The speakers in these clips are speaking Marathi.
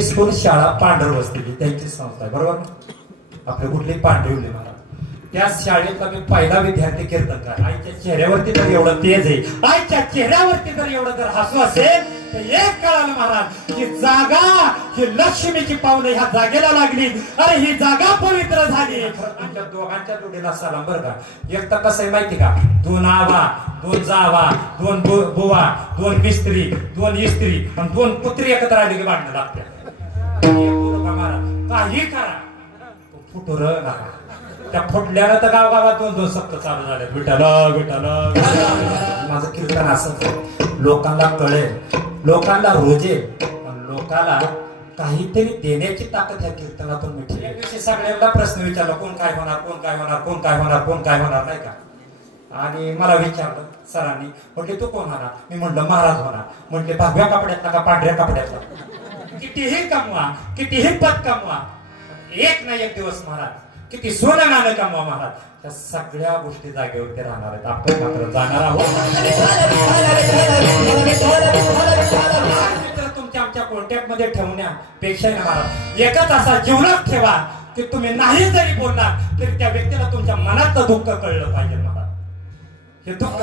केंद्रीय स्कूल शाळा पांढरवस्तीची त्यांची संस्था आहे, बरोबर. आपले कुठली पांढरवली मला त्या शाळेतला मी पहिला विद्यार्थी कीर्तनकार. आईच्या चेहऱ्यावरती जर एवढं तेज आहे, आईच्या चेहऱ्यावरती जर एवढं जर हसू असेल तर एक कळालं महाराज की जागा ही लक्ष्मीची पावलं ह्या जागेला लागली. अरे ही जागा पवित्र झाली. आमच्या दोघांच्या जोडीला सलाम बरं का. एक तर कसं आहे माहिती का, 2 आवा 2 जावा 2 बुवा 2 मिस्त्री 2 इस्त्री आणि 2 पुत्री एकत्र आली की भांडणं लागते. काही करा फुटूर नका. त्या फुटल्यानं तर गावागावात 2-2 सप्त चालू झाले. विठाला विठाला. माझं कीर्तन असं लोकांना कळेल, लोकांना रोजेल, लोकांना काहीतरी देण्याची ताकद ह्या कीर्तनातून मिळते. या दिवशी सगळ्यांना प्रश्न विचारला, कोण काय होणार, कोण काय होणार, कोण काय होणार, कोण काय होणार, नाही का. आणि मला विचारलं सरांनी, म्हटले तू कोण होणार. मी म्हटलं महाराज होणार. म्हटले भगव्या कपड्यातला का पांढऱ्या कपड्यातला. कितीही कमवा, कितीही पद कमवा, एक ना एक दिवस महाराज किती सोनं नाणं कमवा महाराज, त्या सगळ्या गोष्टी जागेवरती राहणार आहेत. आपण मात्र जाणार आहोत. तुमच्या आमच्या कॉन्टॅक्ट मध्ये ठेवण्यापेक्षा महाराज एकच असा जीवनात ठेवा की तुम्ही नाही जरी बोलला तरी त्या व्यक्तीला तुमच्या मनातलं दुःख कळलं पाहिजे महाराज. हे दुःख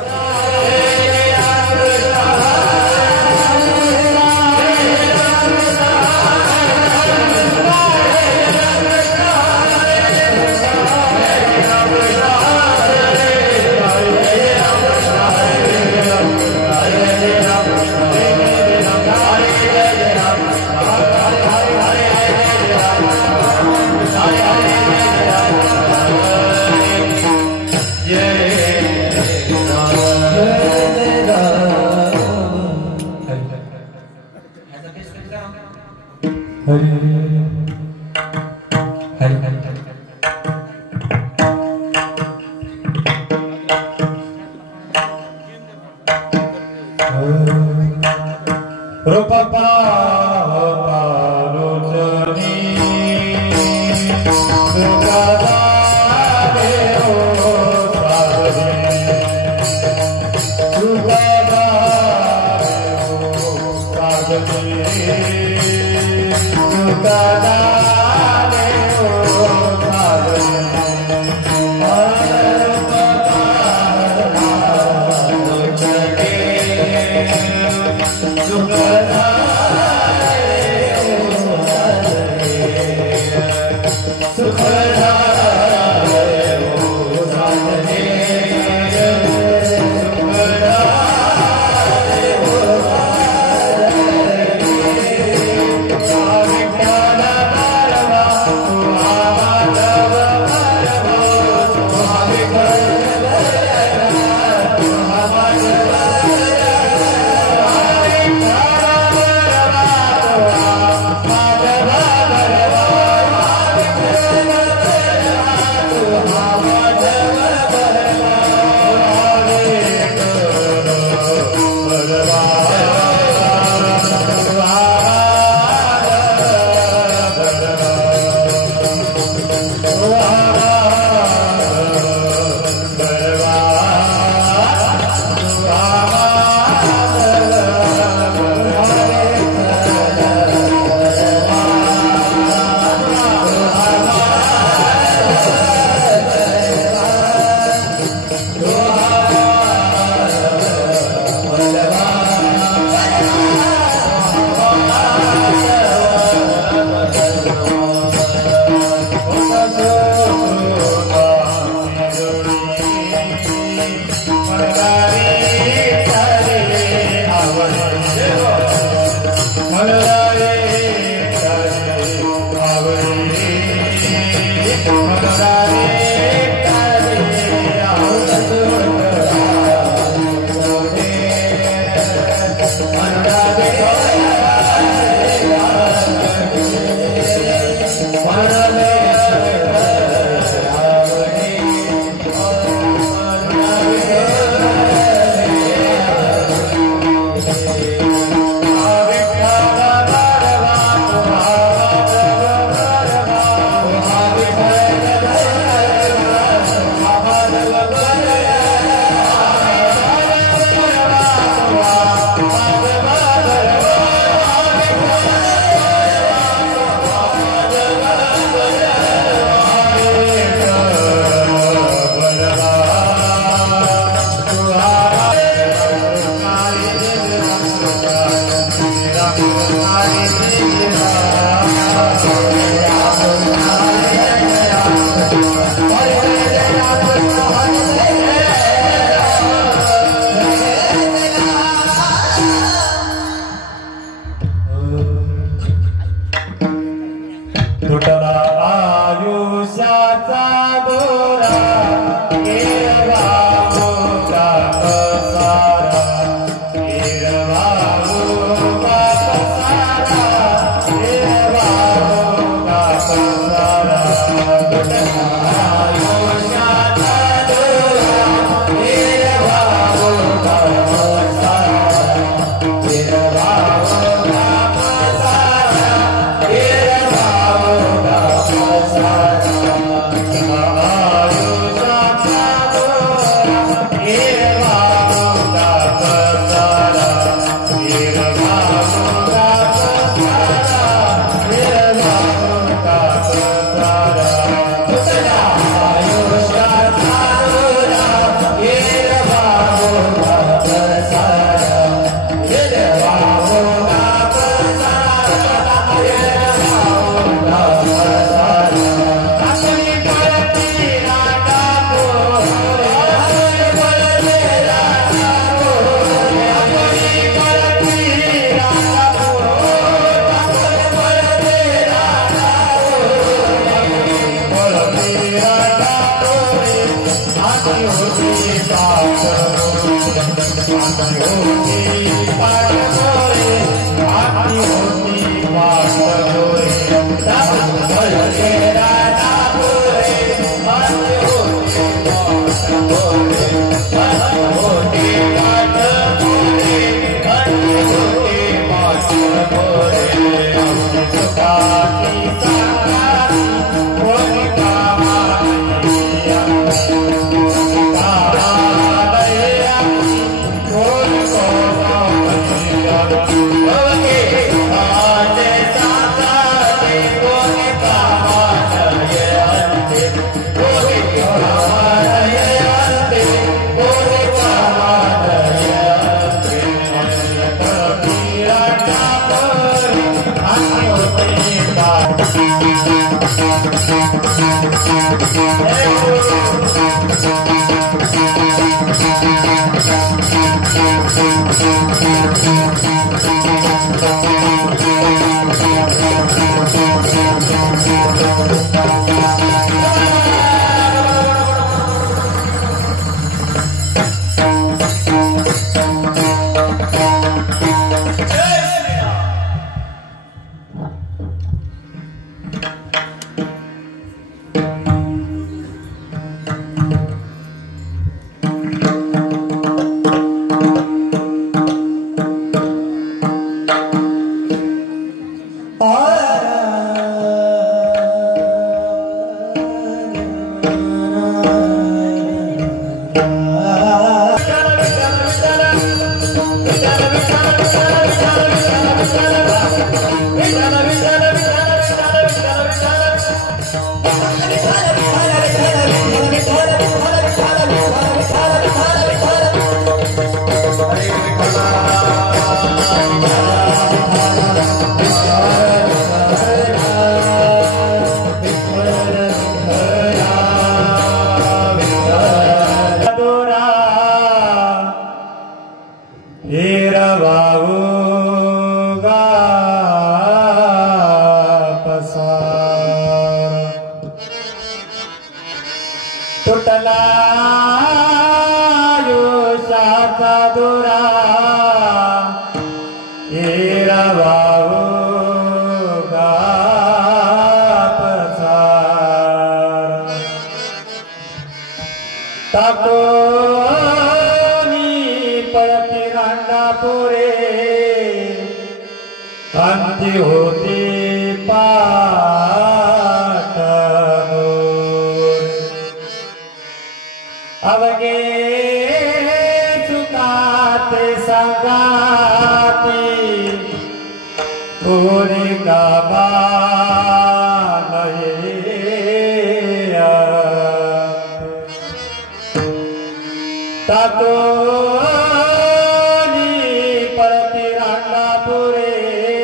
पळती रांडापुरे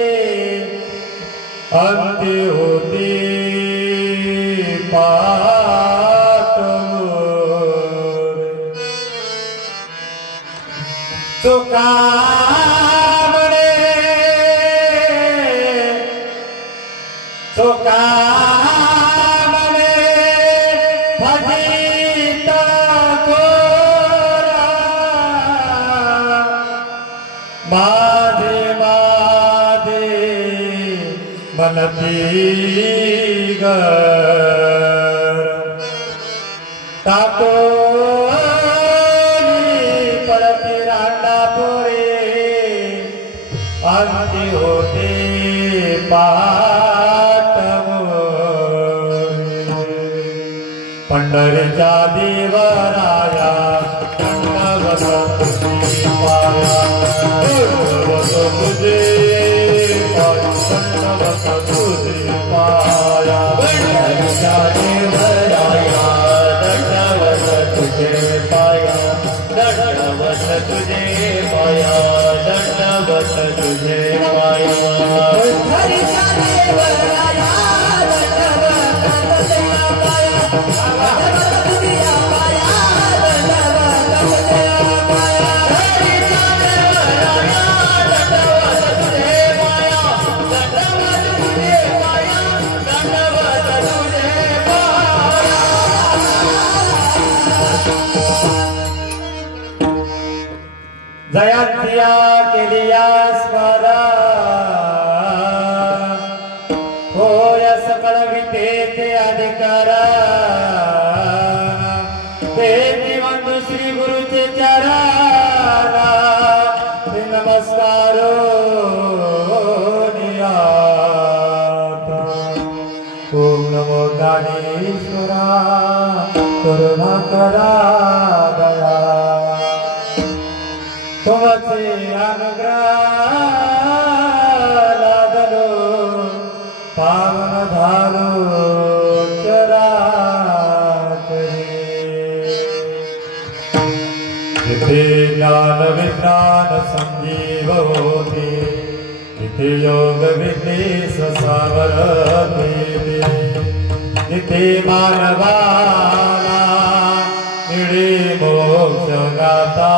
अंती होती पाठ चुका म्हणे चुका म्हणे फजित कोरा माझे माझे मनती गर टाको पडती रांडा पोरे अंती होते पाठ पंढरीच्या देवराया दंडवत पाया तुझे दंडवत तुझे पाया पंढरीच्या देवराया दंडवत तुझे पाया दंडवत तुझे पाया दंडवत तुझे पाया पंढरीच्या देवराया जयंतिया केलिया स्मरा होय सकळ वितेचे अधिकारा ते निवंत श्री गुरुचे चरणा ते नमस्कारो नियाता ओम नमो ज्ञानेश्वरा करुणा करा दया तुमचे अनुग्रह लादलो पावन झालो चराचरी जिथे ज्ञान विज्ञान संजीव होते जिथे योग विद्येस सावरते जिथे मानवाला मिळे मोक्ष गाता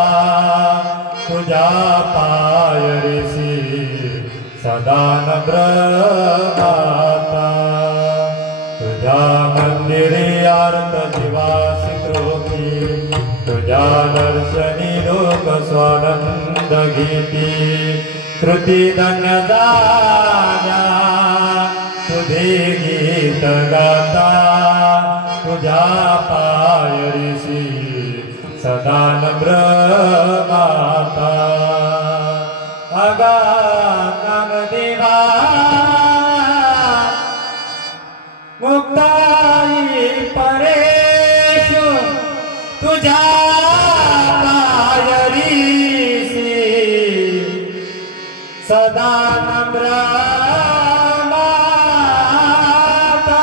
तुझ्या पायरीसी सदा नम्र माता तुझ्या मंदिरी आर्त दिवासी कृती तुझ्या दर्शनी लोक स्वानंद घेती कृती धन्य जाण्या तुझे गीत गाता तुझ्या पायरीसी सदा नम्र माता अगा नामदेवा मुक्ताई परेशु तुझ्या पायरीसी सदा नम्र माता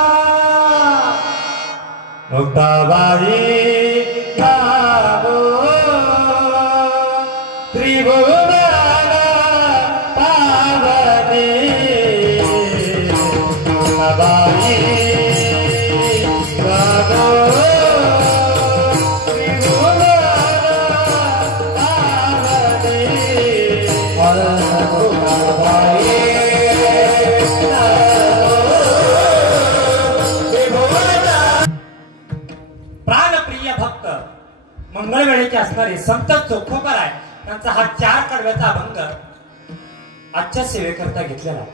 मुक्ताबाई मंगळवेळेचे असणारे संत चोखोबर आहे त्यांचा हा 4 कडव्याचा अभंग आजच्या सेवेकरता घेतलेला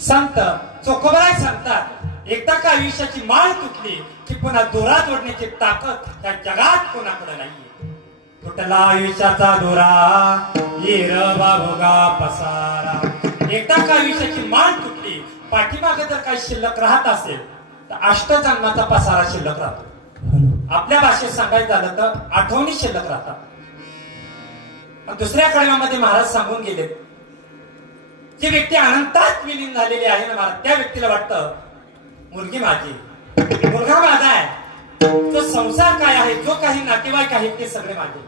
संत चोखोबराय सांगतात एकदा का आयुष्याची माळ तुटली की पुन्हा दोरा जोडण्याची ताकद त्या जगात कोणाकडे नाहीये तुटला आयुष्याचा दोरा येर बाबुगा पसारा एकदा का आयुष्याची माळ तुटली पाठीमागे जर काही शिल्लक राहत असेल तर अष्टजन्माचा पसारा शिल्लक राहतो आपल्या भाषेत सांगायचं झालं तर आठवणी शिल्लक राहतात दुसऱ्या कडव्यामध्ये महाराज सांगून गेले जी व्यक्ती अनंतात विलीन झालेली आहे ना महाराज त्या व्यक्तीला वाटतं मुलगी माझी मुलगा माझा आहे जो संसार काय आहे जो काही नातेवाईक आहेत ते सगळे माझे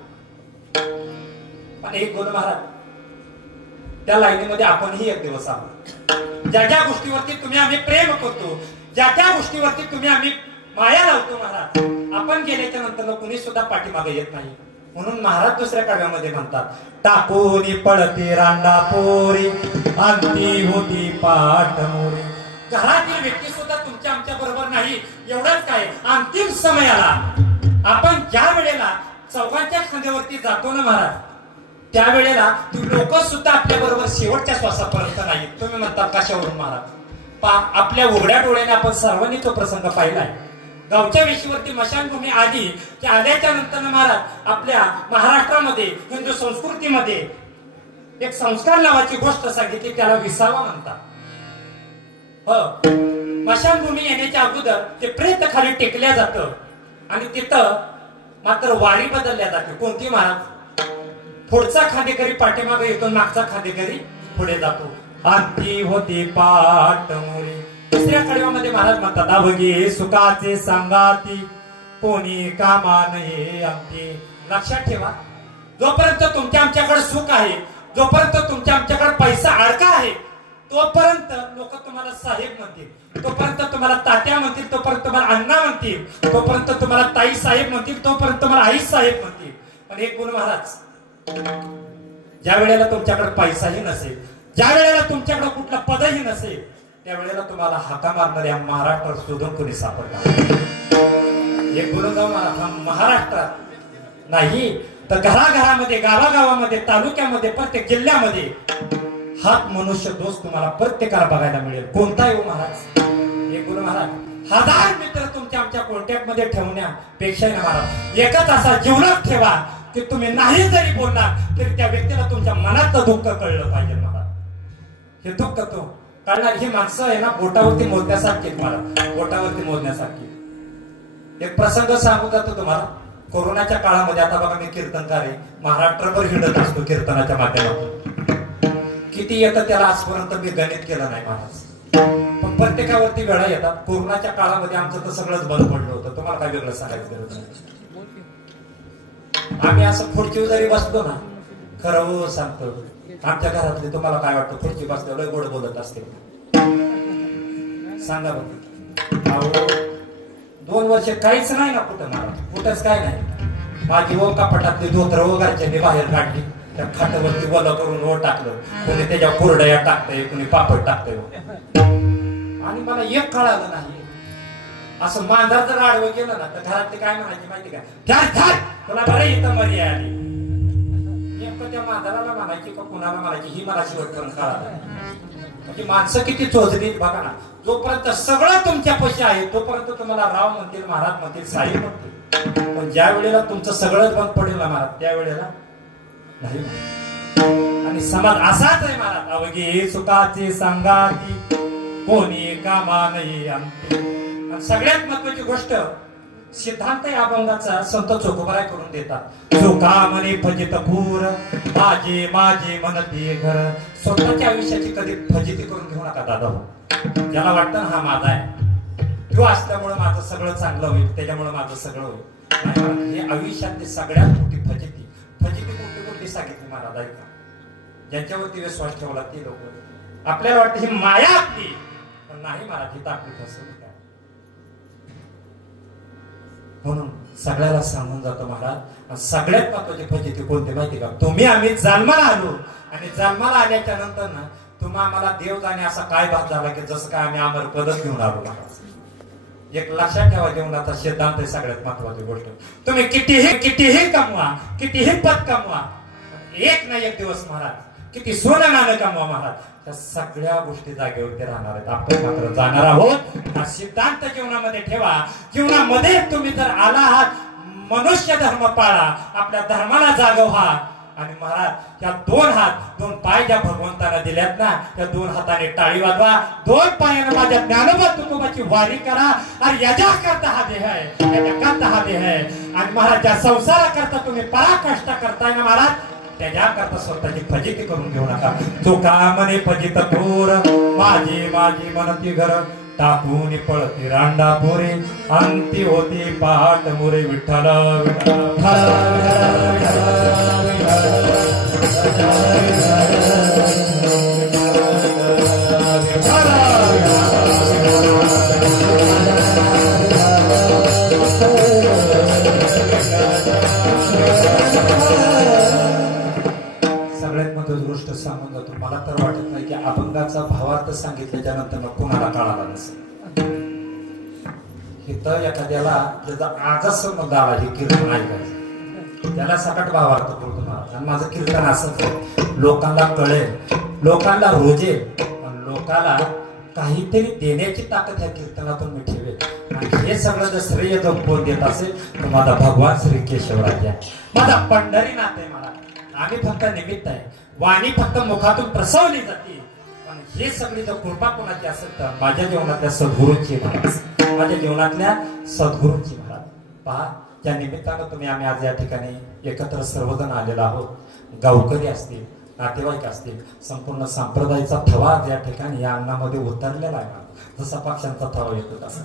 पण एक गुण महाराज त्या लाईनीमध्ये आपणही एक दिवस आहोत ज्या ज्या गोष्टीवरती तुम्ही आम्ही प्रेम करतो, ज्या त्या गोष्टीवरती तुम्ही आम्ही माया लावतो महाराज, आपण गेल्याच्या नंतर कुणी सुद्धा पाठीमागे येत नाही. म्हणून महाराज दुसऱ्या काव्यामध्ये म्हणतात, टाकून पळते रांडा पोरी अंती होती पाठ मोरी. घरातील व्यक्ती सुद्धा तुमच्या आमच्या बरोबर नाही. एवढंच काय, अंतिम समयाला आपण ज्या वेळेला चौघांच्या खांद्यावरती जातो ना महाराज, त्यावेळेला लोक सुद्धा आपल्या बरोबर शेवटच्या श्वासापर्यंत नाही. तुम्ही म्हणता कशावरून महाराज? आपल्या उघड्या डोळ्याने आपण सर्वांनी तो प्रसंग पाहिलाय. गावच्या वेशीवरती मशानभूमी आली की आल्याच्या नंतर महाराज आपल्या महाराष्ट्रामध्ये हिंदू संस्कृतीमध्ये एक संस्कार नावाची गोष्ट सांगितली, त्याला विसावा म्हणतात. मशानभूमी येण्याच्या अगोदर ते प्रेत खाली टेकल्या जातं आणि तिथं मात्र वारी बदलल्या जाते. कोणती महाराज? पुढचा खांदेकरी पाठीमागे येतो, मागचा खांदेकरी पुढे जातो. अंती होती पाठ मोरी. दुसऱ्या कडव्यामध्ये महाराज म्हणतात, अवघे सुखाचे सांगाती कोणी कामा नये अंती. लक्षात ठेवा, जोपर्यंत तुमच्या आमच्याकडे सुख आहे, जोपर्यंत तुमच्या आमच्याकडे पैसा अडका आहे, तोपर्यंत लोक तुम्हाला साहेब म्हणतील, तोपर्यंत तुम्हाला तात्या म्हणतील, तोपर्यंत तुम्हाला अण्णा म्हणतील, तोपर्यंत तुम्हाला ताई साहेब म्हणतील, तोपर्यंत तुम्हाला आई साहेब म्हणतील. पण एक गुरु महाराज, ज्या वेळेला तुमच्याकडे पैसाही नसेल, ज्या वेळेला तुमच्याकडे कुठलं पदही नसेल, त्यावेळेला तुम्हाला हाका मारणाऱ्या महाराष्ट्रात शोधून कोणी सापडणार. एक गुरुगाव महाराष्ट्रात नाही तर घराघरामध्ये, गावागावामध्ये, तालुक्यामध्ये, प्रत्येक जिल्ह्यामध्ये हात मनुष्य दोष तुम्हाला प्रत्येकाला बघायला मिळेल. कोणता येऊ महाराज? एक गुरु महाराज, हजार मित्र तुमच्या आमच्या कॉन्टॅक्ट मध्ये ठेवण्यापेक्षा महाराज एकच असा जीवनात ठेवा की तुम्ही नाही जरी बोलणार तरी त्या व्यक्तीला तुमच्या मनातलं दुःख कळलं पाहिजे महाराज. हे दुःख तो कळणार. ही माणसं आहे ना बोटावरती मोजण्यासारखी महाराज, बोटावरती मोजण्यासारखी. एक प्रसंग सांगू जातो तुम्हाला. कोरोनाच्या काळामध्ये आता बघा, मी कीर्तनकार आहे, महाराष्ट्रभर हिंडत असतो कीर्तनाच्या माध्यमातून. किती येतं त्याला आजपर्यंत मी गणित केलं नाही महाराज, पण प्रत्येकावरती वेळा येतात. कोरोनाच्या काळामध्ये आमचं तर सगळंच बंद पडलं होतं. तुम्हाला काय वेगळं सांगायचं गरज नाही. आम्ही असं खुर्चीवर जरी बसलो ना, खरं सांगतो, आमच्या घरातले तुम्हाला काय वाटतं? खुर्ची बसल्यावर लय गोड बोलत असते. सांगा बघ, 2 वर्ष काहीच नाही ना कुठं महाराज, कुठंच काय नाही. माझी ओ कपाटातली धोतर घरच्यांनी बाहेर काढली, त्या खाटावरती वल करून ओ टाकलं, कोणी त्याच्या कुरडया टाकतंय, कोणी पापड टाकतंय. आणि मला एक कळालं नाही, असं मांजर जर आडवं केलं ना तर घरातले काय म्हणायचे माहिती का? थार तुला बरं इथं मरी आली. नेमकं त्या मांजराला म्हणायची का कुणाला म्हणायची ही मला शेवटपर्यंत कळालं. म्हणजे माणसं किती चोचलीत बघा ना. जोपर्यंत सगळं तुमच्या पैसे आहे तोपर्यंत तुम्हाला राव म्हणतील, महाराज म्हणतील, साहेब म्हणतील. पण ज्या वेळेला तुमचं सगळंच बंद पडेल ना महाराज, त्यावेळेला नाही. आणि समाज असाच आहे महाराज, अवघे सुखाचे सांगाती कोणी कामा नाही अंती. सगळ्यात महत्वाची गोष्ट सिद्धांत या अभंगाचा संत चोखोबाराय करून देतात. चोखा म्हणे फजित पूर माझे माझे म्हणते घर. स्वतःच्या आयुष्याची कधी फजिती करून घेऊ नका दादा. ज्याला वाटतं हा माझा आहे, तो असल्यामुळे माझं सगळं चांगलं होईल, त्याच्यामुळे माझं सगळं होईल. हे आयुष्यातली सगळ्यात मोठी फजिती कोणती सांगितली महाराज ऐका. ज्यांच्यावरती विश्वास ठेवला ते लोक. आपल्याला वाटतं ही माया आपली, पण नाही महाराज, ही आपली फसवणूक आहे. म्हणून सगळ्याला सांगून जातो महाराज. सगळ्यात महत्वाची फजिती कोणती माहिती का? तुम्ही आम्ही जन्माला आलो आणि जन्माला आल्याच्या नंतर ना तुम्ही आम्हाला देव जाणे असा काय भाग झाला की जसं काय आम्ही अमर पदच घेऊन आलो महाराज. एक लक्षात ठेवा, जीवनाचा सिद्धांत आहे सगळ्यात महत्वाची गोष्ट. तुम्ही कितीही कमवा, कितीही पद कमवा, एक ना एक दिवस महाराज किती सोनं नाणं कमवा महाराज, त्या सगळ्या गोष्टी जागेवरती राहणार आहेत. आपण मात्र जाणार आहोत. हा सिद्धांत जीवनामध्ये ठेवा. जीवनामध्ये तुम्ही जर आला आहात, मनुष्य धर्म पाळा, आपल्या धर्माला जागव व्हा. आणि महाराज या 2 हात 2 पाय ज्या भगवंताला दिल्यात ना, त्या 2 हाताने टाळी वाजवा, 2 पायाने माझ्या ज्ञानोबा तुकोबाची वारी करा. आणि याच्या करता हा देह आहे, याच्या करता हा देह आहे. आणि महाराज ज्या संसारा करता तुम्ही पराकष्ट करताय ना महाराज, त्याच्या करता स्वतःची फजिती करून घेऊ नका. चोखा म्हणे फजित थोर माझी माझी म्हणती घर टाकून पळती रांडा पोरे अंती होती पहाट मोरे. विठ्ठल विठ्ठल होतो. मला तर वाटत नाही की अभंगाचा भावार्थ सांगितल्याच्या नंतर कोणाला कळाला नसेल. इथं एखाद्याला त्याचा आजच संबंध आला हे कीर्तन ऐकायचं, त्याला सकट भावार्थ बोलतो महाराज. आणि माझं कीर्तन असंच आहे, लोकांना कळेल, लोकांना रोजेल, लोकांना काहीतरी देण्याची ताकद ह्या कीर्तनातून मी ठेवेल. आणि हे सगळं जर श्रेय जो कोण देत असेल तर माझा भगवान श्री केशवराज आहे, माझा पंढरीनाथ आहे. मला आम्ही फक्त निमित्त आहे, वाणी फक्त मुखातून प्रसवली जाते. पण हे सगळी जर कृपा कोणाची असेल तर माझ्या जीवनातल्या सद्गुरूंची महाराज, माझ्या जीवनातल्या सद्गुरूंची महाराज. पहा, त्या निमित्तानं तुम्ही आम्ही आज या ठिकाणी एकत्र सर्वजण आलेलो आहोत. गावकरी असतील, नातेवाईक असतील, संपूर्ण संप्रदायाचा थवा आज या ठिकाणी या अंगणामध्ये उतरलेला आहे. जसा पक्षांचा थवा येतो तसा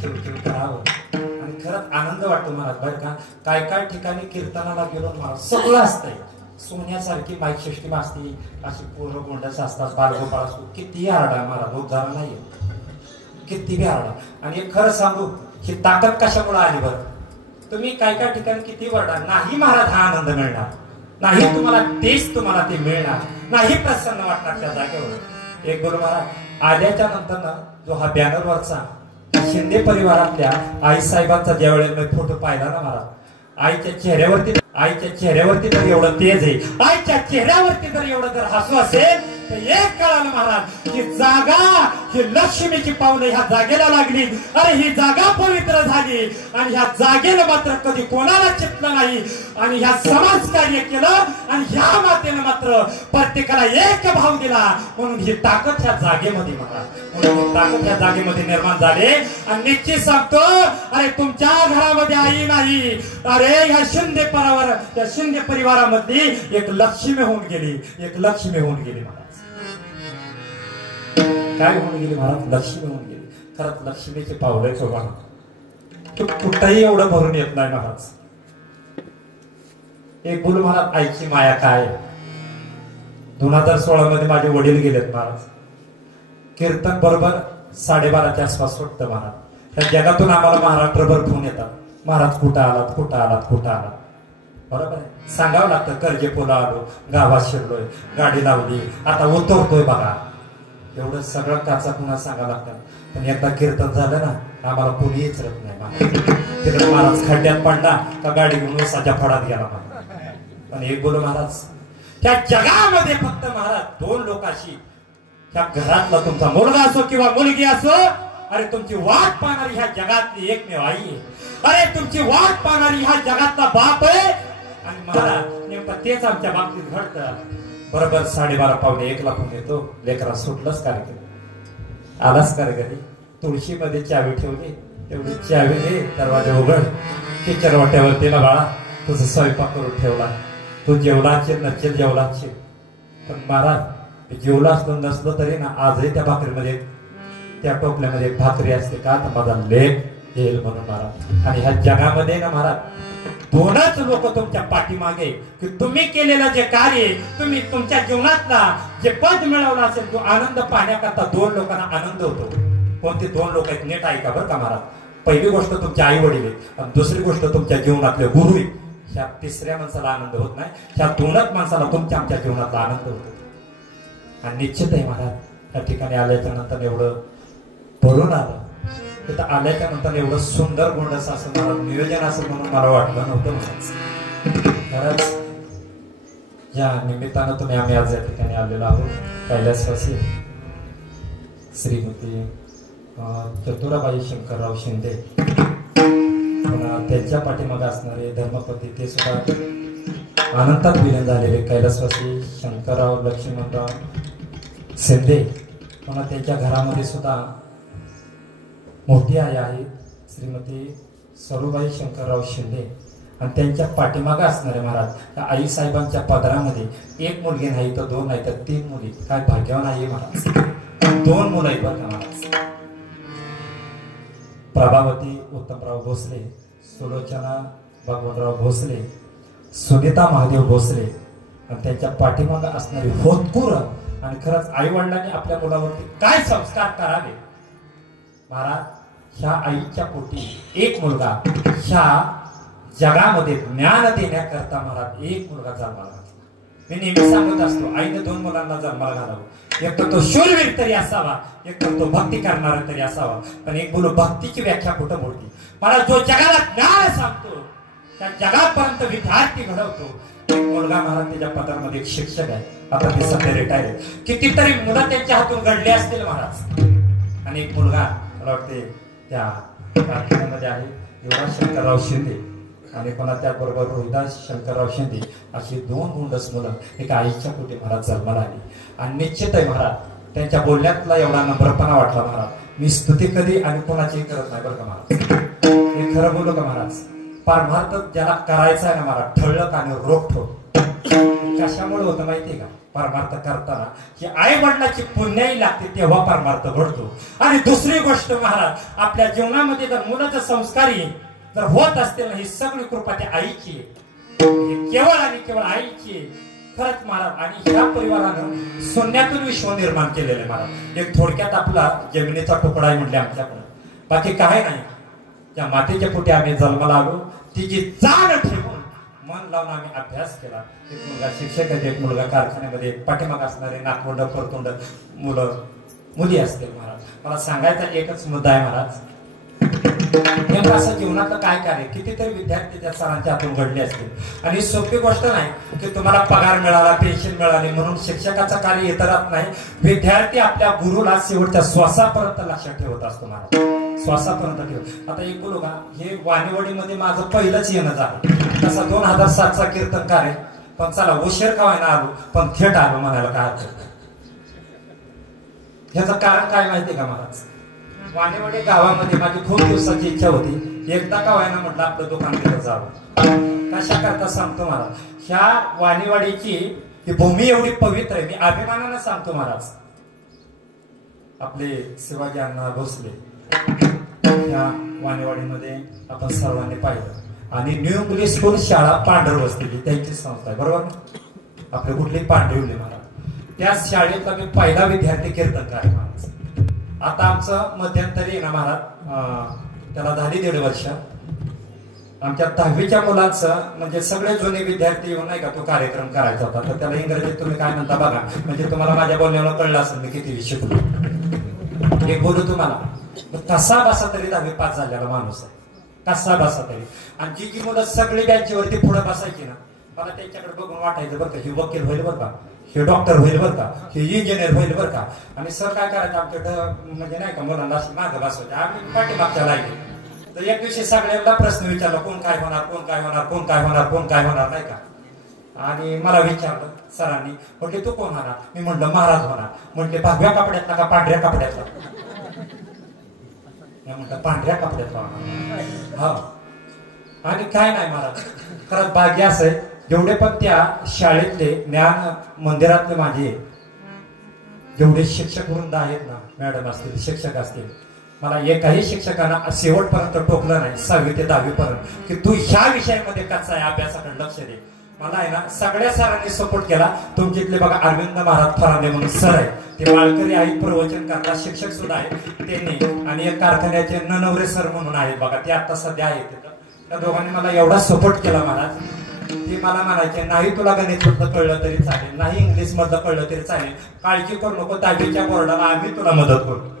चिडचिड करावं. आणि खरंच आनंद वाटतो महाराज बरं का. काय काय ठिकाणी कीर्तनाला गेलो महाराज सगळं असतंय, सोन्यासारखी माईक सिस्टीम असते, अशी पोरं गोंडस असतात, बालगोपाळ असतो, किती आरडा महाराज उद्धार नाहीये, किती बी आरडा. आणि एक खरं सांगू, ही ताकद कशामुळे आली बरं. तुम्ही काय काय ठिकाणी किती वरडा, नाही महाराज हा आनंद मिळणार नाही तुम्हाला, तेच तुम्हाला ते मिळणार नाही, प्रसन्न वाटणार त्या जागेवर. एक बोल महाराज आल्याच्या नंतर जो हा बॅनरवरचा शिंदे परिवारातल्या आई साहेबांचा ज्यावेळेला मी फोटो पाहिला ना महाराज, आईच्या चेहऱ्यावरती जर एवढं तेज आहे, आईच्या चेहऱ्यावरती जर एवढं जर हसू असेल तर एक कळालं महाराज ही जागा, ही लक्ष्मीची पावले ह्या जागेला लागली. अरे ही जागा पवित्र झाली आणि ह्या जागेला मात्र कधी कोणाला चितलं नाही. आणि ह्या समाज कार्य केलं आणि ह्या मातेनं मात्र प्रत्येकाला एक भाव दिला. म्हणून ही ताकद ह्या जागेमध्ये महाराज, म्हणून ही ताकद ह्या जागेमध्ये निर्माण झाली. आणि निश्चित सांगतो, अरे तुमच्या घरामध्ये आई नाही, अरे ह्या शिंदे परिवारामधली एक लक्ष्मी होऊन गेली, एक लक्ष्मी होऊन गेली महाराज. काय होऊन गेली महाराज, लक्ष्मी होऊन गेली. खरंच लक्ष्मीचे पावले शोभा कुठंही एवढं भरून येत नाही महाराज. एक बोल महाराज, आईची माया काय. 2016 मध्ये माझे वडील गेलेत महाराज. कीर्तन बरोबर 12:30च्या आसपास सुटतं महाराज. त्या जगातून आम्हाला महाराष्ट्रभर फोन येतात, महाराज कुठं आलात, कुठं आलात, कुठं आलात. बरोबर आहे, सांगावं लागतं. कर्जेपोला आलो, गावात शिरलोय, गाडी लावली, आता उतरतोय बघा. एवढं सगळं काचा पुन्हा सांगावं लागतं. पण एकदा कीर्तन झालं ना आम्हाला कोणी विचारत नाही. तिकडे महाराज खड्ड्यात पडला का गाडी घेऊन उसाच्या फडात गेला महाराज. पण एक बोल महाराज, त्या जगामध्ये फक्त महाराज 2 लोकांशी, त्या घरातला तुमचा मुलगा असो किंवा मुलगी असो, अरे तुमची वाट पाहणारी ह्या जगातली एकमेव आई आहे. अरे तुमची वाट पाहणारी ह्या जगातला बाप आहे. आणि महाराज नेमकं तेच आमच्या बाबतीत घडतं. बरोबर 12:30-1 फोन येतो, लेकरा सुटलंच कार्यक्रम, आलाच कर घरी, तुळशीमध्ये चावी ठेवली, तेवढी चावी घे, दरवाजा उघड, किचन वाट्यावरती ना बाळा तुझं स्वयंपाक करून ठेवला, तू जेवलाचे नसेल जेवलाचे. पण महाराज जेवला असलो नसलो तरी ना आजही त्या भाकरीमध्ये, त्या टोपल्यामध्ये भाकरी असते का, तर माझा लेख येईल म्हणून महाराज. आणि ह्या जगामध्ये ना महाराज 2च लोक तुमच्या पाठीमागे, की तुम्ही केलेलं जे कार्य, तुम्ही तुमच्या जीवनातला जे पद मिळवलं असेल, तो आनंद पाहण्याकरता 2 लोकांना आनंद होतो. कोणते 2 लोक आहेत नेट ऐका बरं का महाराज. पहिली गोष्ट तुमचे आई वडील आहेत आणि दुसरी गोष्ट तुमच्या जीवनातले गुरु आहेत. ह्या तिसऱ्या माणसाला आनंद होत नाही, ह्या 2च माणसाला तुमच्या आमच्या जीवनातला आनंद होतो. आणि निश्चित आहे महाराज, त्या ठिकाणी आल्याच्या नंतर एवढं भरून आलं, तिथं आल्याच्या नंतर एवढं सुंदर गोंडस असं मला नियोजन असं म्हणून मला वाटलं नव्हतं महाराज. खरंच या निमित्तानं तुम्ही आम्ही आज या ठिकाणी आलेलो आहोत. कैलासवासी श्रीमती चतुराबाई शंकरराव शिंदे, त्यांच्या पाठीमागे असणारे धर्मपती, ते सुद्धा अनंतात विलीन झालेले कैलासवासी शंकरराव लक्ष्मणराव शिंदे. पुन्हा त्यांच्या घरामध्ये सुद्धा मोठी आई आहे श्रीमती सरूबाई शंकरराव शिंदे. आणि त्यांच्या पाठीमागे असणारे महाराज आई साहेबांच्या पदरामध्ये 1 मुलगी नाही तर 2 नाही तर 3 मुली. काय भाग्यवान आहे महाराज, 2 मुलं आहेत बरं का महाराज. प्रभावती उत्तमराव भोसले, सुलोचना भगवानराव भोसले, सुनीता महादेव भोसले. आणि त्यांच्या पाठीमागे असणारी होतकूर. आणि खरंच आई वडिलांनी आपल्या मुलावरती काय संस्कार करावे महाराज. ह्या आईच्या पोटी 1 मुलगा, ह्या जगामध्ये ज्ञान देण्याकरता महाराज 1 मुलगा जन्माला. मी नेहमी सांगत असतो, आईने 2 मुलांना जन्माला घालावं, एक तर तो शूरवीर तरी असावा, एक तर तो भक्ती करणारा तरी असावा. पण एक बोलू, भक्तीची व्याख्या कुठं मोडती. मला जो जगाला ज्ञान सांगतो त्या जगापर्यंत विद्यार्थी घडवतो. एक मुलगा महाराज त्याच्या पदामध्ये एक शिक्षक आहे, आता ते सध्या रिटायर आहे. कितीतरी मुलं त्यांच्या हातून घडले असतील महाराज. आणि एक मुलगा मला वाटते त्या कारखान्यामध्ये आहे, युवराज शंकरराव शिंदे, आणि पुन्हा त्याचबरोबर रोहिदास शंकरराव शिंदे, अशी 2 गोंडस मुलं एक आईच्या पोटी महाराज जन्माला आली. आणि निश्चित आहे महाराज, त्यांच्या बोलण्यातला एवढा नम्रपणा वाटला महाराज. मी स्तुती कधी आणि कोणाचीही करत नाही बरं का महाराज. हे खरं बोलू का महाराज, परमार्थ ज्याला करायचा आहे ना महाराज, ठळक आणि रोखठोक. कशामुळे होतं माहितीये का, परमार्थ करताना की आई वडिलांची पुण्याही लागते तेव्हा परमार्थ घडतो. आणि दुसरी गोष्ट महाराज, आपल्या जीवनामध्ये जर मुलाचं संस्कारी जर होत असतील ना, ही सगळी कृपा त्या आईची आहे, केवळ आणि केवळ आईची आहे खरंच महाराज. आणि ह्या परिवारानं सोन्यातून विश्व निर्माण केलेलं आहे महाराज. एक थोडक्यात आपला जमिनीचा तुकडा आहे म्हणले आमच्याकडे, बाकी काय नाही. त्या मातेच्या पोटी आम्ही जन्माला आलो, तिची जाण ठेवून मन लावून आम्ही अभ्यास केला. एक मुलगा शिक्षक आहे, एक मुलगा कारखान्यामध्ये, पाठीमाग असणारे नाकवंड परतोंड मुलं मुली असते महाराज. मला सांगायचा एकच मुद्दा आहे महाराज, नेमकं असं जीवनातलं काय कार्य, कितीतरी विद्यार्थी त्या सरांच्या हातून घडले असतील. आणि सोपी गोष्ट नाही की तुम्हाला पगार मिळाला, पेन्शन मिळाली म्हणून शिक्षकाचं कार्य येत राहत नाही. विद्यार्थी आपल्या गुरुला शेवटच्या श्वासापर्यंत लक्षात ठेवत असतो महाराज, श्वासापर्यंत ठेव. आता एक बोलू का, हे वाणीवडीमध्ये माझं पहिलंच येणं झालं. तसा 2007चा कीर्तनकार आहे, पण चला उशीर का व्हायला आलो, पण थेट आलो म्हणायला काय हरकत. ह्याचं कारण काय माहितीये का महाराज, वाणीवाडी गावामध्ये माझी खूप दिवसाची इच्छा होती, एकदा का व्हायना म्हटलं आपलं दुकान तिथं जावं. कशा करता सांगतो महाराज, ह्या वाणीवाडीची ही भूमी एवढी पवित्र आहे, मी अभिमानानं सांगतो महाराज. आपले शिवाजी अण्णा भोसले ह्या वाणीवाडीमध्ये आपण सर्वांनी पाहिलं. आणि न्यू इंग्लिश स्कूल शाळा पांढरवस्तीची त्यांची संस्था आहे बरोबर ना, आपले कुठली पांढरवली महाराज. त्या शाळेतला मी पहिला विद्यार्थी कीर्तनकार आहे महाराज. आता आमचं मध्यंतरी ना महाराज, त्याला झाली 1.5 वर्ष. आमच्या 10वीच्या मुलांचं म्हणजे सगळे जुने विद्यार्थी येऊन नाही का तो कार्यक्रम करायचा होता. तर त्याला इंग्रजीत तुम्ही काय म्हणता बघा, म्हणजे तुम्हाला माझ्या बोलण्यावर कळलं असेल मी किती शिकलो. एक बोलू तुम्हाला, कसा बसा तरी 10वी पास झालेला माणूस आहे, कसा बसा तरी. आणि जी मुलं सगळी बँचेवरती पुढे बसायची ना, मला त्यांच्याकडे बघून वाटायचं बरं का, हे वकील होईल बरं का, हे डॉक्टर होईल बरं का, हे इंजिनियर होईल बरं का. आणि सर काय करायचं आमच्याकडं म्हणजे नाही का, मुलांना मागं बसवायचे, आम्ही पाठीमागच्या लाईनी. तर एक दिवशी सगळ्यांना प्रश्न विचारला, कोण काय होणार, कोण काय होणार, कोण काय होणार, कोण काय होणार नाही का. आणि मला विचारलं सरांनी, म्हटले तू कोण होणार, मी म्हटलं महाराज होणार. म्हटले भगव्या कपड्यातला का पांढऱ्या कपड्यातला, म्हटलं पांढऱ्या कपड्यातला होणार. हा, आणि काय नाही महाराज, खरंच भाग्य असं आहे, जेवढे पण त्या शाळेतले ज्ञान मंदिरातले माझे जेवढे शिक्षक वृंद आहेत ना, मॅडम असतील, शिक्षक असतील, मला एकाही शिक्षकांना शेवटपर्यंत टोकलं नाही 6वी ते 10वी पर्यंत की तू ह्या विषयामध्ये कसा आहे, अभ्यासाकडे लक्ष दे. मला आहे ना सगळ्या सरांनी सपोर्ट केला. तुमच्या इथले बघा अरविंद महाराज फरांदे म्हणून सर आहे, ते माळकरी आहेत, प्रवचन करता शिक्षक सुद्धा आहेत त्यांनी. आणि एक कारखान्याचे ननवरे सर म्हणून आहेत बघा, ते आता सध्या आहेत तिथं. त्या दोघांनी मला एवढा सपोर्ट केला महाराज, ते मला म्हणायचे नाही तुला गणित मधलं कळलं तरी चालेल, नाही इंग्लिश मधलं कळलं तरी चालेल, काळजी करू नको, 10वीच्या बोर्डाला आम्ही तुला मदत करतो.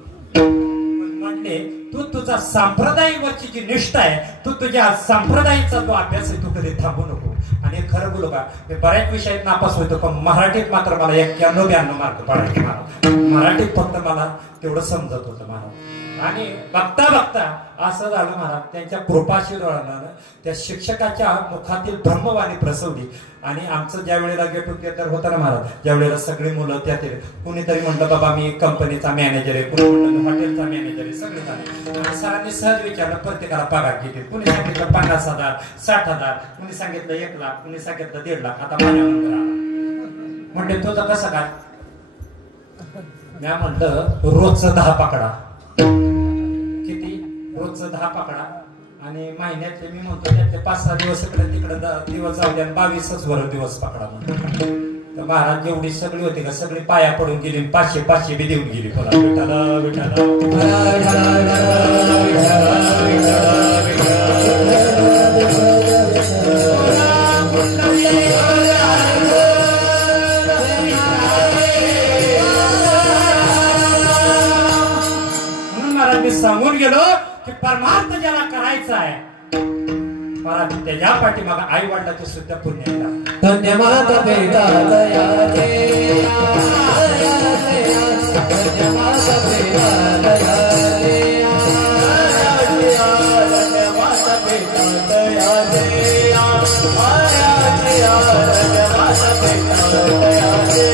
म्हणले तू तुझा संप्रदायावरची जी निष्ठा आहे, तू तुझ्या संप्रदायाचा जो अभ्यास आहे तू कधी थांबू नको. आणि खरं बोलू का, मी बऱ्याच विषयात नापास होतो, पण मराठीत मात्र मला 91-92 मार्क पडायचे महाराज. मराठीत फक्त मला तेवढं समजत होतं महाराज. आणि बघता बघता असं झालं महाराज, त्यांच्या कृपाशीर्वादानं त्या शिक्षकाच्या मुखातील धर्मवाणी प्रसवली. आणि आमचं ज्या वेळेला गेट टुगेदर होतं ना महाराज, ज्या वेळेला सगळी मुलं त्यातील कुणीतरी म्हणलं बाबा मी कंपनीचा मॅनेजर आहे, कुणी म्हणलं मी हॉटेलचा मॅनेजर आहे, सगळे झाले. आणि सरांनी सहज विचारलं प्रत्येकाला पगार किती, कुणी सांगितलं 50,000, 60,000, कुणी सांगितलं 1 लाख, कुणी सांगितलं 1.5 लाख. आता माझ्या नंतर आला, म्हणले तुझं कसं काय, मी म्हटलं रोजचं 10 पकडा. किती, रोजचं 10 पकडा. आणि महिन्यातले मी म्हणतो त्यातले 5-6 दिवस तिकडे दिवस जाऊ द्या, 22च वर दिवस पकडा म्हणतो. तर महाराज जेवढी सगळी होती का सगळी पाया पडून गेली, 500 बी देऊन गेली. पुन्हा विठाला विठाला गेलो की परमार्थ ज्याला करायचा आहे मला त्याच्या पाठीमागे आई वडिलाचे सुद्धा पुण्य आहे. धन्यवाद पिता दया दे धन्यवाद पिता दया दे धन्यवाद पिता दया दे धन्यवाद पिता दया दे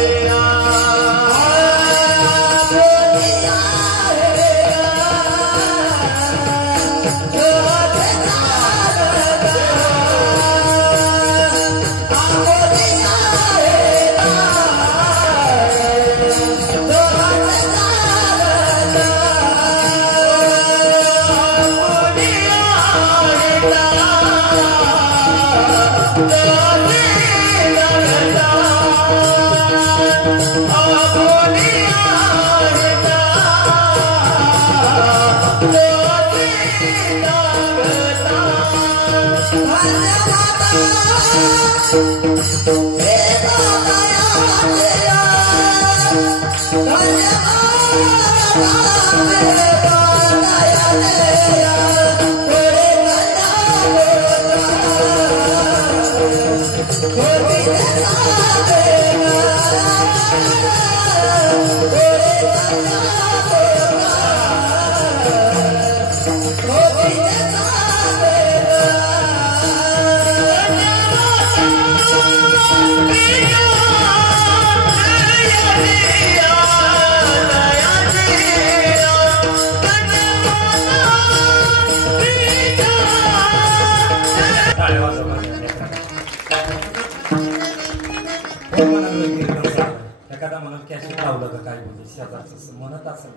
एखादा म्हणून कॅशी लावलं का काय म्हणजे शेजारचं म्हणत असेल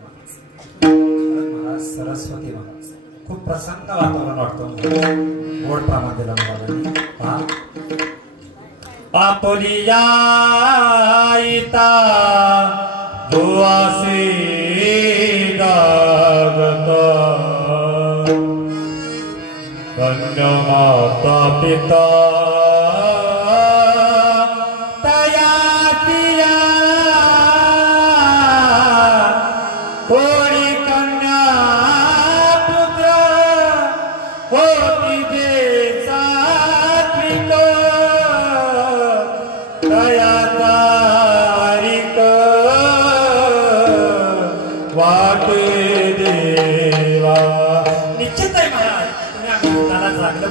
महाराज सरस्वती महाराज खूप प्रसन्न वातावरण वाटतं गोड प्रमाण दिला मला आपोलिया इता दुआसी गागता धन्य माता पिता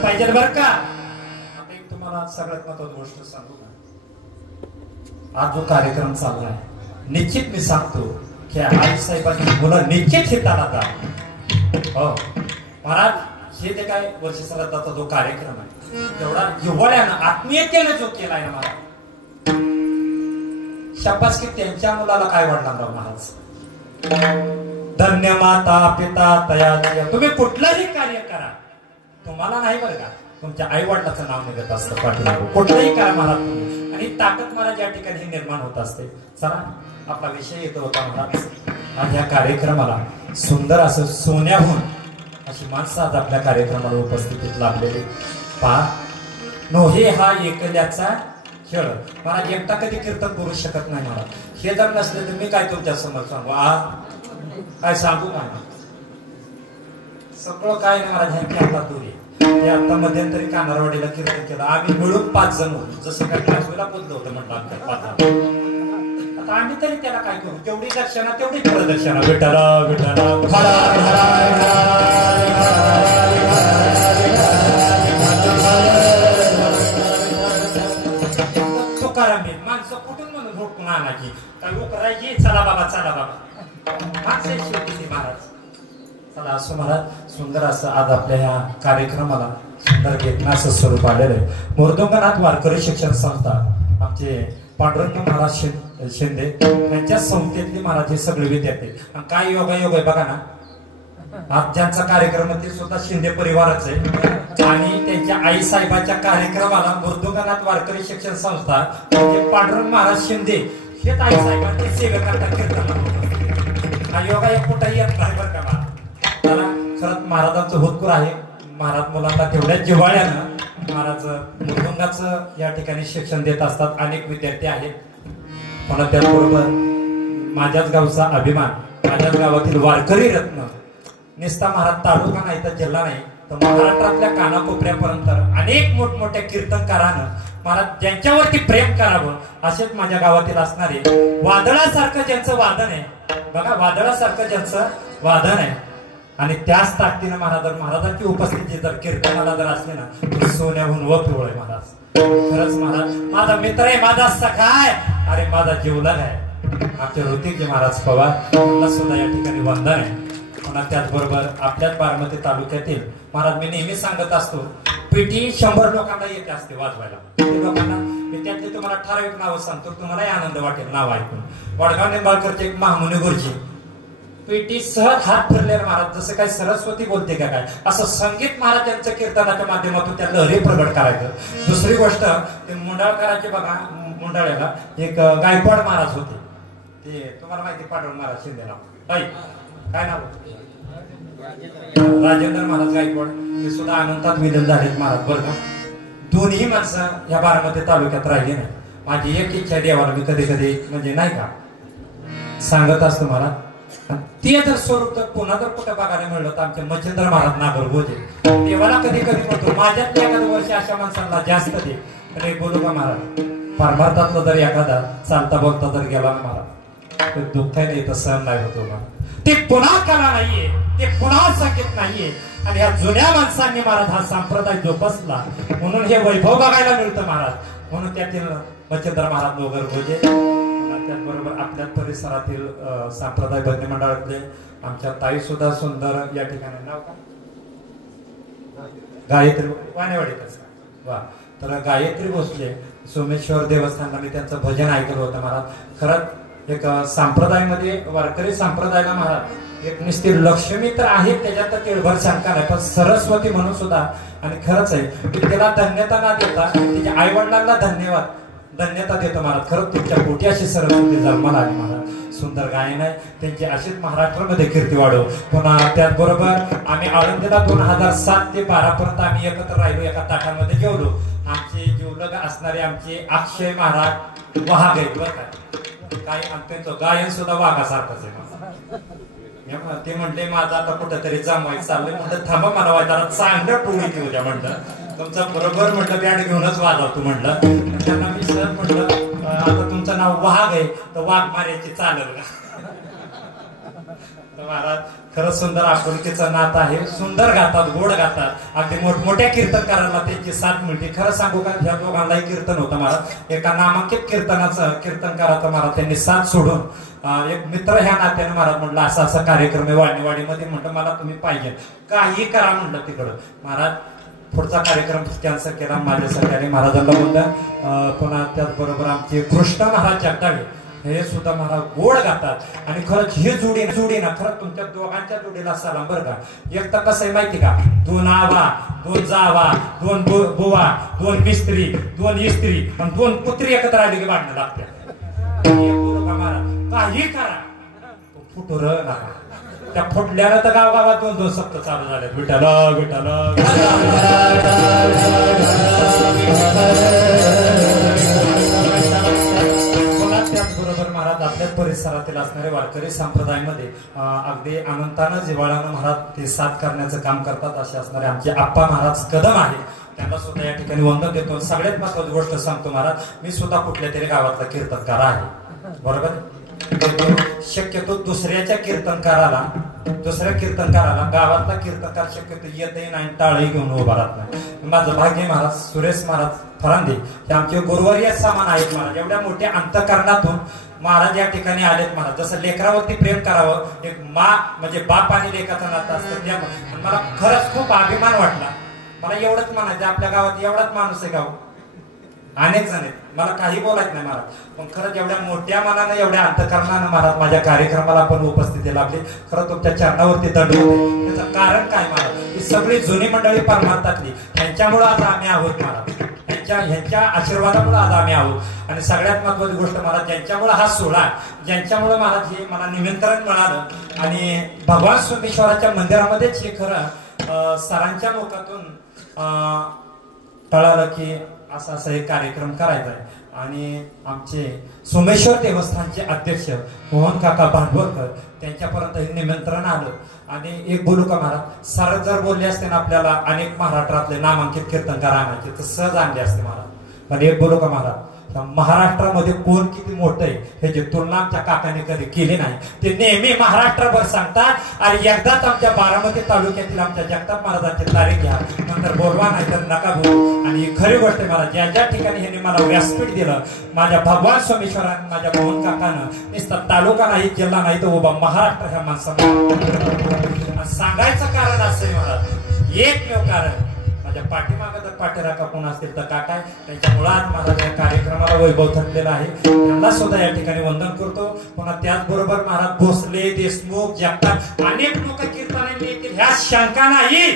पाहिजे बर का. आता एक तुम्हाला सगळ्यात महत्वाची गोष्ट सांगू का आज जो कार्यक्रम चाललाय निश्चित मी सांगतो की आई साहेबांची मुलं निश्चित हिताला जा हो महाराज हे जे काय वर्ष श्राद्धाचा जो कार्यक्रम आहे तेवढा जिव्हाळ्यानं आत्मीयतेनं जो केलाय ना मला शाबास की त्यांच्या मुलाला काय वाढणार राव महाराज. धन्य माता पिता तया तुम्ही कुठलंही कार्य करा तुम्हाला नाही बरं का तुमच्या आई वडिलाचं नाव निघत असतं पाठीमागं कुठलंही करा महाराज तुम्ही आणि ताकद महाराज या ठिकाणी निर्माण होत असते. चला आपला विषय येतो होता महाराज आज या कार्यक्रमाला सुंदर असं सोन्याहून अशी माणसं आज आपल्या कार्यक्रमाला उपस्थितीत लाभलेली पहा नोहे हा एकल्याचा खेळ महाराज एकटा कधी कीर्तन करू शकत नाही महाराज. हे जर नसले तर मी काय तुमच्या समोर सांगू काय सांगू काय सगळं काय नाही महाराज ह्यांची आता दूर ते आता मध्यंतरी कानारवाडीला कीर्तन केलं आम्ही मिळून 5 जण होतो जसं काय क्लासला बोललो होतं म्हटलं आमच्या आता आम्ही तरी त्याला काय करू तेवढी दक्षिणा तेवढी प्रदक्षिणा विठाला विठाला तुकाराम माणसं कुठून म्हणून हुडकून आणायची काय उकरायची चला बाबा माणसं शेवटी महाराज. चला असं महाराज सुंदर असं आज आपल्या ह्या कार्यक्रमाला सुंदर वेदना असं स्वरूप आलेलं आहे. मुर्दुंगनाथ वारकरी शिक्षण संस्था आमचे पांडुरंग महाराज शिंदे यांच्या संस्थेतले महाराज हे सगळे विद्यार्थी आणि काय योगायोग आहे बघा ना आज ज्यांचा कार्यक्रम ते सुद्धा शिंदे परिवाराच आहे आणि त्यांच्या आई साहेबांच्या कार्यक्रमाला मुर्दुंगनाथ वारकरी शिक्षण संस्था म्हणजे पांडुरंग महाराज शिंदे हेच आई साहेबांचे सेवा करतात कीर्तन हा योगायोग कुठेही येत नाही बरं का मला खरंच महाराजांचं होतकूर आहे. महाराज मुलांना तेवढ्या जिव्हाळ्यानं महाराज मृदुंगाचं या ठिकाणी शिक्षण देत असतात. अनेक विद्यार्थी आहेत पण त्याचबरोबर माझ्याच गावचा अभिमान माझ्याच गावातील वारकरी रत्न निस्ता महाराज तालुका नाही तर जिल्हा नाही तर महाराष्ट्रातल्या कानाकोपऱ्यापर्यंत अनेक मोठमोठ्या कीर्तनकारानं महाराज ज्यांच्यावरती प्रेम करावं असेच माझ्या गावातील असणारे वादळासारखं ज्यांचं वादन आहे बघा, वादळासारखं ज्यांचं वादन आहे आणि त्याच ताकदीनं महाराजांची उपस्थिती जर कीर्तनाला जर असली ना तर सोन्याहून व पिवळ आहे महाराज. खरंच महाराज माझा मित्र आहे, माझा सखा आहे, अरे माझा जीवलग आहे. आमचे ऋतिकजी महाराज पवार यांना सुद्धा या ठिकाणी वंदन आहे. पुन्हा त्याचबरोबर आपल्याच बारामती तालुक्यातील महाराज मी नेहमी सांगत असतो पेटी 100 लोकांना येते असते वाजवायला. लोकांना मी त्यातले तुम्हाला ठराविक नाव सांगतो, तुम्हालाही आनंद वाटेल नाव ऐकून. वडगाव निंबाळकरचे महामुनी गुरुजी पेटी सहज हात फिरले महाराज, जसं काय सरस्वती बोलते का काय असं संगीत महाराजांच्या कीर्तनाच्या माध्यमातून त्या लहरी प्रगट करायचं. दुसरी गोष्ट ते मुंडाळकरांचे बघा, मुंडाळ्याला एक गायकवाड महाराज होते, ते तुम्हाला माहिती पांडुरंग महाराज शिंदेला काय नाव राजेंद्र महाराज गायकवाड, ते सुद्धा अनंतात विलीन झालेत महाराज बरं का. दोन्ही माणसं या बारामती तालुक्यात राहिली नाही. माझी एक इच्छा देवाला मी कधी कधी म्हणजे नाही का सांगत असतो महाराज, ते जर स्वरूप जर पुन्हा जर कुठं बघायला मिळलं तर आमचे मच्छिंद्र महाराज नागरगोजे देवाला कधी कधी म्हणतो माझ्यात एखाद्या वर्षी अशा माणसांना जास्त दे. अरे बोलू का महाराज, परमार्थातला जर एखादा चालता बोलता जर गेला ना महाराज तर दुःख नाही तर सहन नाही होतो महाराज. ते पुन्हा कला नाहीये, ते पुन्हा संगीत नाहीये. आणि ह्या जुन्या माणसांनी महाराज हा संप्रदाय जोपासला म्हणून हे वैभव बघायला मिळतं महाराज. म्हणून त्यातील मच्छिंद्र महाराज नागरगोजे त्याचबरोबर आपल्या परिसरातील संप्रदाय भजनी मंडळातले आमच्या ताई सुद्धा सुंदर या ठिकाणी नाव का गायत्री वानेवाडीतच वा. तर गायत्री भोसले सोमेश्वर देवस्थानला मी त्यांचं भजन ऐकलं होतं महाराज. खरंच एक संप्रदायामध्ये वारकरी संप्रदायाला महाराज एक नुसती लक्ष्मी तर आहे त्याच्यात तर केळभर शंका नाही, पण सरस्वती म्हणून सुद्धा. आणि खरंच आहे की त्याला धन्यता ना देता तिच्या आई वडिलांना धन्यता देतो महाराज. खरंच तुमच्या पोटी अशी सरस्वती जन्माला आली महाराज. सुंदर गायन आहे त्यांची, अशीच महाराष्ट्रामध्ये कीर्ती वाढव. पुन्हा त्याचबरोबर आम्ही आळंदीला 2007 ते 12 पर्यंत आम्ही एकत्र राहिलो, एका ताटामध्ये जेवलो. आमचे जीवलग असणारे आमचे अक्षय महाराज वाघ आहेत बरं काय, त्यांचं गायन सुद्धा वाघासारखंच आहे. ते म्हणले माझं आता कुठेतरी जमायचं चाललंय, म्हणलं थांबा मला वाजता चांगलं टोळी घेऊ द्या म्हणलं, तुमचं बरोबर म्हटलं बँड घेऊनच वाजवतो म्हणलं. त्यांना मी सर म्हटलं आता तुमचं नाव वाघ आहे तर वाघ मारायची चालेल का. महाराज खरंच सुंदर आपुलकीचं नातं आहे, सुंदर गातात, गोड गातात. अगदी मोठमोठ्या कीर्तनकारांना त्यांची साथ मिळते. खरं सांगू का ह्या दोघांनाही कीर्तन होतं महाराज. एका नामांकित कीर्तनकाराचं महाराज त्यांनी साथ सोडून एक मित्र ह्या नात्याने महाराज म्हटलं असा असा कार्यक्रम आहे वाणीवाडीमध्ये, म्हटलं मला तुम्ही पाहिजे काही करा म्हटलं तिकडं. महाराज पुढचा कार्यक्रम कॅन्सल केला माझ्यासाठी आणि महाराजांना बोललं. पुन्हा त्याचबरोबर आमचे कृष्ण महाराज जगदाळे हे सुद्धा महाराज गोड गातात. आणि खरंच ही जोडी ना खरंच तुमच्या दोघांच्या जोडीला सलाम बरं का. एक तर कसं आहे माहिती का, 2 आवा 2 जावा 2 बुवा 2 मिस्त्री 2 इस्त्री आणि 2 पुत्री एकत्र आली की भांडणं लागतात. काही करा फुटूर नका. त्या फुटल्यानं तर गावागावात 2-2 सप्त चालू झाले. विठ्ठल विठ्ठल त्याचबरोबर महाराज आपल्या परिसरातील असणारे वारकरी संप्रदायामध्ये अगदी अनंतानं जिव्हाळ्यानं महाराज ते साथ करण्याचं काम करतात. असे असणारे आमचे आप्पा महाराज कदम आहे, त्यांना सुद्धा या ठिकाणी वंदन देतो. सगळ्यात महत्वाची गोष्ट सांगतो महाराज, मी सुद्धा कुठल्या तरी गावातला कीर्तनकार आहे बरोबर. शक्यतो दुसऱ्या कीर्तनकाराला गावातला कीर्तनकार शक्यतो येतही नाही, टाळही घेऊन उभा राहत नाही. माझं भाग्य महाराज सुरेश महाराज फरांदे हे आमचे गुरुवर्य समान आहेत महाराज. एवढ्या मोठ्या अंतःकरणातून महाराज या ठिकाणी आलेत महाराज. जसं लेकरावरती प्रेम करावं, एक म्हणजे बाप आणि लेकाचं नातं असतं त्यामुळे मला खरंच खूप अभिमान वाटला. मला एवढंच म्हणायचं आपल्या गावात एवढाच माणूस आहे गाव, अनेक जण आहेत, मला काही बोलायचं नाही महाराज. पण खरंच एवढ्या मोठ्या मनानं एवढ्या अंतःकरणानं महाराज माझ्या कार्यक्रमाला पण उपस्थिती लाभली. खरं तुमच्या चरणावरती दंड होते. त्याचं कारण काय महाराज, ही सगळी जुनी मंडळी परमार्थातली ह्यांच्यामुळे आज आम्ही आहोत महाराज. ह्यांच्या आशीर्वादामुळे आज आम्ही आहोत. आणि सगळ्यात महत्वाची गोष्ट महाराज ज्यांच्यामुळे हा सोहळा, ज्यांच्यामुळे महाराज हे मला निमंत्रण मिळालं आणि भगवान सोमेश्वराच्या मंदिरामध्येच हे खरं सरांच्या मुखातून कळालं की असा एक कार्यक्रम करायचा आहे. आणि आमचे सोमेश्वर देवस्थानचे अध्यक्ष मोहन काका भांडवलकर त्यांच्यापर्यंत हे निमंत्रण आलं. आणि एक बोलू का महाराज, सरळ जर बोलले असते ना आपल्याला अनेक महाराष्ट्रातले नामांकित कीर्तनकार आणायचे तर सहज आणले असते महाराज. पण एक बोलू का महाराज, महाराष्ट्रामध्ये कोण किती मोठं आहे हे जे तुलना आमच्या काकाने कधी केली नाही. ते नेहमी महाराष्ट्रभर सांगतात. आणि एकदाच आमच्या बारामती तालुक्यातील आमच्या जगताप महाराजांची तारीख घ्या, नंतर बोलवा नाही तर नका बोलू. आणि खरी गोष्ट आहे महाराज, ज्या ज्या ठिकाणी ह्यांनी मला व्यासपीठ दिलं, माझ्या भगवान सोमेश्वरानं माझ्या मोहन काकानं नुसतं तालुका नाही जिल्हा नाही तर उभा महाराष्ट्र ह्या माणसाला सांगायचं कारण असं आहे महाराज, एकमेव कारण. माझ्या पाठीमागं जर पाठीराखा कोण असतील तर काका त्यांच्या मुळात महाराज या कार्यक्रमाला वैभव थकलेला आहे. त्यांना सुद्धा या ठिकाणी वंदन करतो. पुन्हा त्याचबरोबर महाराज भोसले, देशमुख, जगताप अनेक लोक कीर्तनाने येतील ह्या शंका नाही.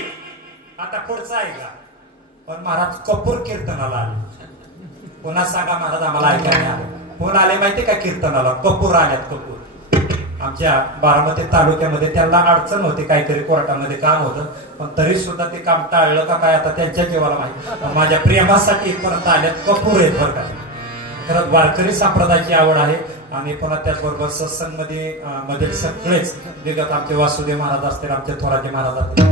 आता पुढचा आहे का, पण महाराज कपूर कीर्तनाला आले. पुन्हा सांगा महाराज आम्हाला ऐकायला आले. कोण आले माहिती का कीर्तनाला? कपूर आल्यात. कपूर आमच्या बारामती तालुक्यामध्ये त्यांना अडचण होती, काहीतरी कोर्टामध्ये काम होतं, पण तरी सुद्धा ते काम टाळलं का काय आता त्यांच्या जीवाला माहिती. माझ्या प्रेमासाठी इथपर्यंत आल्यात. कपूर आहेत बरं का. खरंच वारकरी संप्रदायाची आवड आहे. आणि पुन्हा त्याचबरोबर सत्संग मध्ये सगळेच विगत आमचे वासुदेव महाराज असतील, आमचे थोराजी महाराज असतील,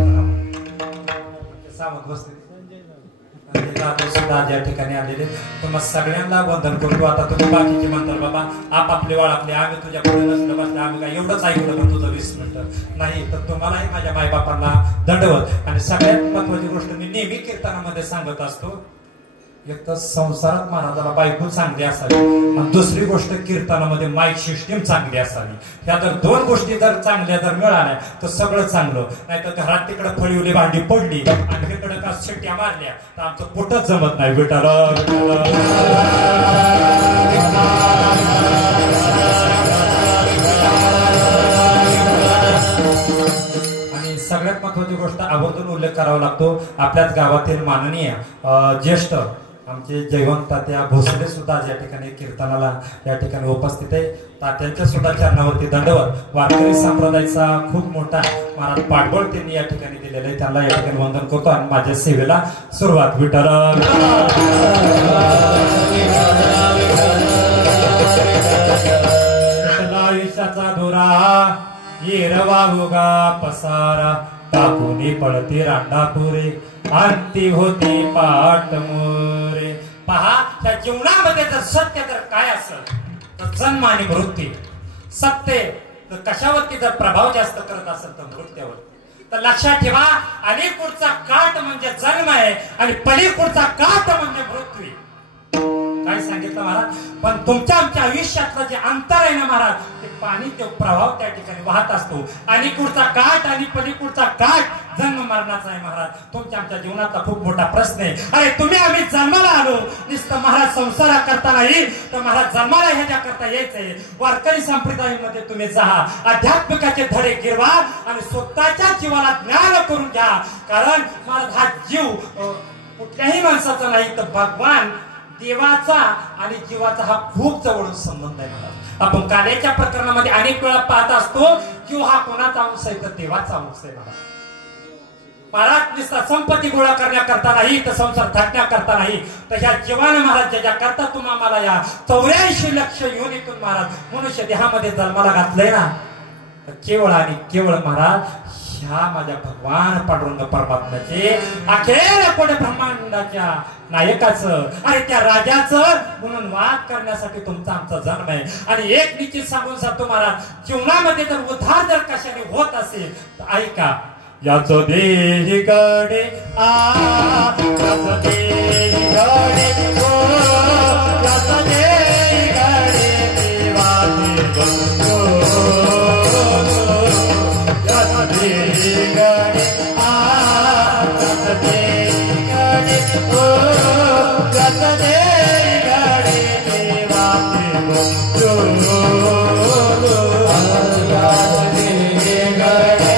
सावध बसतील सुद्धा या ठिकाणी आलेले. तुम्हाला सगळ्यांना वंदन करतो. आता तुम्ही बाकीचे म्हणतात बाबा आपापले वाळापले, आम्ही तुझ्या पुढे नसलं बसले, आम्ही काय एवढंच ऐकलं पण तुझं 20 मिनिटं नाही. तर तुम्हालाही माझ्या मायबापांना दंडवत. आणि सगळ्यात महत्वाची गोष्ट मी नेहमी कीर्तनामध्ये सांगत असतो, एक तर संसारात महाराजाला बायको चांगली असावी, आणि दुसरी गोष्ट कीर्तनामध्ये माईक सिस्टीम चांगली असावी. ह्या जर दोन गोष्टी जर चांगल्या जर मिळाल्या तर सगळं चांगलं. नाही तर घरात तिकडे फळीवली भांडी पडली आणि इकडे का शिट्ट्या मारल्या तर आमचं पोटच जमत नाही. विठाला आणि सगळ्यात महत्वाची गोष्ट आवर्जून उल्लेख करावा लागतो. आपल्याच गावातील माननीय ज्येष्ठ आमचे जयवंत तात्या भोसले सुद्धा या ठिकाणी कीर्तनाला या ठिकाणी उपस्थित आहे. तात्यांच्या सुद्धा चरणावरती दंडवत. वारकरी संप्रदायाचा खूप मोठा महाराज पाठबळ त्यांनी या ठिकाणी दिलेलं आहे. त्यांना या ठिकाणी वंदन करतो आणि माझ्या सेवेला सुरुवात. विठ्ठल आयुष्याचा दोरा येरवा उगा पसारा, टाकून पळती रांडापुरे, अंती होती पाठ मोरे. पहा, त्या जीवनामध्ये जर सत्य जर काय असेल तर जन्म आणि मृत्यू. सत्य तर कशावरती जर प्रभाव जास्त करत असेल तर मृत्यूवर. तर लक्षात ठेवा, अलीकडचा काट म्हणजे जन्म आहे आणि पलीकडचा काट म्हणजे मृत्यू. काय सांगितलं महाराज? पण तुमच्या आमच्या आयुष्यातलं जे अंतर आहे ना महाराज, ते पाणी तो प्रभाव त्या ठिकाणी वाहत असतो. अलीकडचा काट आणि पलीकडचा काट जन्म मरणाचा आहे महाराज. तुमच्या आमच्या जीवनाचा खूप मोठा प्रश्न आहे. अरे तुम्ही आम्ही जन्माला आलो नुसतं महाराज संसारा करता नाही तर महाराज जन्माला ह्याच्या करता यायचंय. वारकरी संप्रदायामध्ये तुम्ही जा, आध्यात्मिकाचे धडे गिरवा आणि स्वतःच्या जीवाला ज्ञान करून घ्या. कारण महाराज हा जीव कुठल्याही माणसाचा नाही तर भगवान देवाचा आणि जीवाचा हा खूप जवळून संबंध आहे महाराज. आपण काल्याच्या प्रकरणामध्ये अनेक वेळा पाहत असतो जीव हा कोणाचा अंश आहे तर देवाचा अंश आहे महाराज. महाराज नुसता संपत्ती गोळा करण्याकरता नाही तर संसार थाटण्याकरता नाही तर ह्या जीवाने महाराज ज्याच्या करता तुम्हाला या 84 लक्ष युनिटून महाराज मनुष्य देहामध्ये जन्माला घातलंय ना, केवळ आणि केवळ महाराज ह्या माझ्या भगवान पांडुरंग परमात्म्याचे अखेर कोण ब्रह्मांडाच्या नायकाचं आणि त्या राजाचं म्हणून वाद करण्यासाठी तुमचा आमचा जन्म आहे. आणि एक निश्चित सांगून सांगतो महाराज, जीवनामध्ये जर उद्धार जर कशाने होत असेल तर ऐका, याचं देही गडे याचं देही गडे याचं देही गडे देवाचे बंधू याचं देही गडे याचं देही गडे याचं देही गडे देवाचे बंधू याचं देही गडे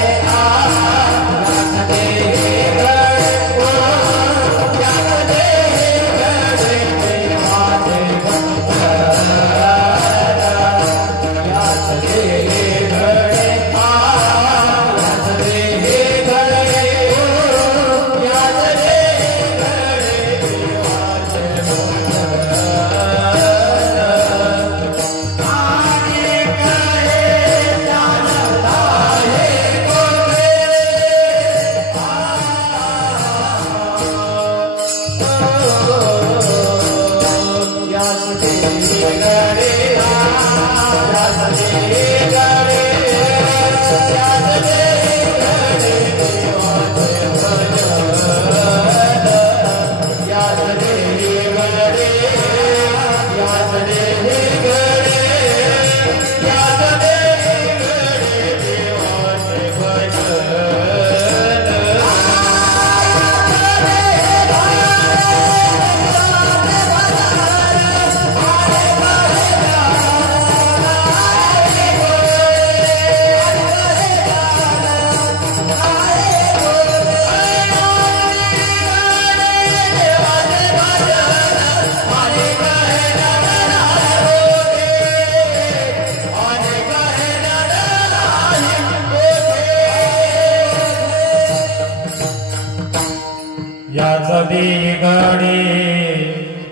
दे गडे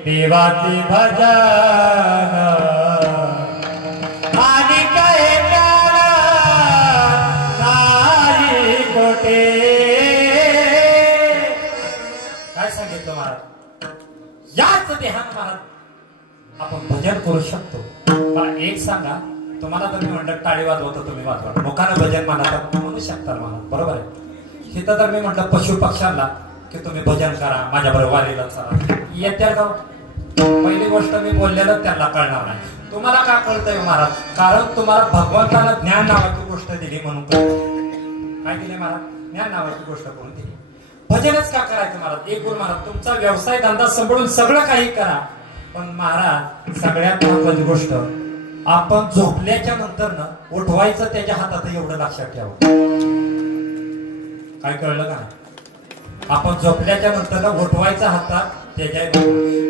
देवाचे भजन आणि काय नाही कोटे. काय सांगितलं महाराज? याच देहात महाराज आपण भजन करू शकतो. मला एक सांगा, तुम्हाला तर मी म्हटलं टाळी वाजवतो तुम्ही वाजवा, लोकांना भजन म्हणा म्हणू शकता महाराज, बरोबर आहे. तिथं तर मी म्हटलं पशु पक्ष्यांना की तुम्ही भजन करा, माझ्याबरोबर वारीला चला, येत्या का? पहिली गोष्ट मी बोललेलं त्यांना कळणार नाही. तुम्हाला का कळतंय महाराज? कारण तुम्हाला भगवंताला ज्ञान नावाची गोष्ट दिली म्हणून कळतं. काय दिली महाराज? ज्ञान नावाची गोष्ट करून दिली. भजनच का करायचं महाराज? एक गुरु महाराज तुमचा व्यवसाय धंदा सांभाळून सगळं काही करा, पण महाराज सगळ्यात महत्वाची गोष्ट आपण झोपल्याच्या नंतर ना उठवायचं त्याच्या हातात, एवढं लक्षात ठेवा. काय कळलं का? आपण झोपल्याच्या नंतर ना उठवायचा हातात त्याच्या.